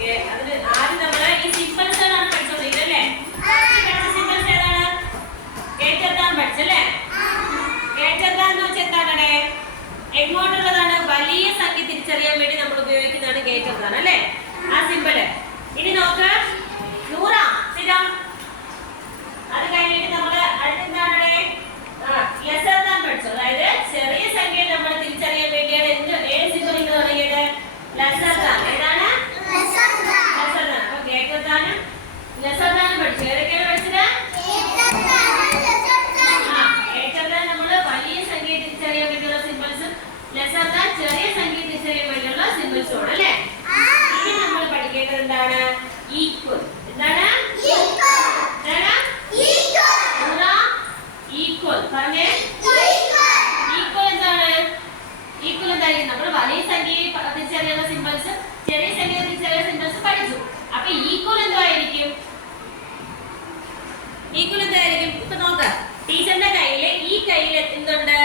അതിന് ആദ്യം നമ്മള് ഈ സിമ്പിൾസ് ആണ് പഠിച്ചോണ്ടിരിക്കുന്നത് അല്ലേ? സിമ്പിൾസ് ഏതാണ്? ഗ്രേറ്റർ ദാൻ പഠിച്ചല്ലേ? ഗ്രേറ്റർ ദാൻ എന്ന് വെച്ചാൽ എന്താണ്? എങ്ങോട്ടുള്ളതാണ്? വലിയ സംഖ്യ തിരിച്ചറിയാൻ വേണ്ടി നമ്മൾ ഉപയോഗിക്കുന്നതാണ് ഗ്രേറ്റർ ദാൻ അല്ലേ? ആ സിമ്പിള്. ഇനി നോക്ക്, 100 സ്ഥിരം. അത് കഴിഞ്ഞിട്ട് നമ്മള് അടുത്തെന്താണ്? ലെസർ ദാൻ പഠിച്ചു. അതായത് ചെറിയ സംഖ്യ നമ്മൾ തിരിച്ചറിയാൻ വേണ്ടിയാണ് ഏത് സിമ്പിൾ ഇന്ന് തുടങ്ങിയത്? Lesser than. ഏതാണ്? Lesser than. അപ്പൊ ഗ്രേറ്റർ ദാനും ലെസർ ദാനും പഠിച്ചു. ഏതൊക്കെയാണ് പഠിച്ചത്? ഗ്രേറ്റർ ദാൻ നമ്മള് വലിയ സംഖ്യ തിരിച്ചറിയാൻ വേണ്ടിയുള്ള സിമ്പിൾസും ലെസർ ദാൻ ചെറിയ സംഖ്യ തിരിച്ചറിയാൻ വേണ്ടിയുള്ള സിമ്പിൾസും ആണ് അല്ലേ? ഇനി നമ്മൾ പഠിക്കേണ്ടത് എന്താണ്? ഈക്വൽ. എന്താണ്? ഈക്വൽ. പറഞ്ഞേ. ഈക്വൽ എന്താണ്? ഈക്വൽ എന്തായിരിക്കും? നമ്മൾ വലിയ സംഖ്യ തിരിച്ചറിയാനുള്ള സിമ്പിൾസ് ചെറിയ സംഖ്യ തിരിച്ചറിയാനുള്ള സിമ്പിൾസ് പഠിച്ചു. അപ്പൊ ഈക്വൽ എന്തായിരിക്കും? ഈക്വൽ എന്തായിരിക്കും? ഇപ്പൊ നോക്ക, ടീച്ചറിന്റെ കയ്യില് ഈ കയ്യിൽ എന്തുണ്ട്?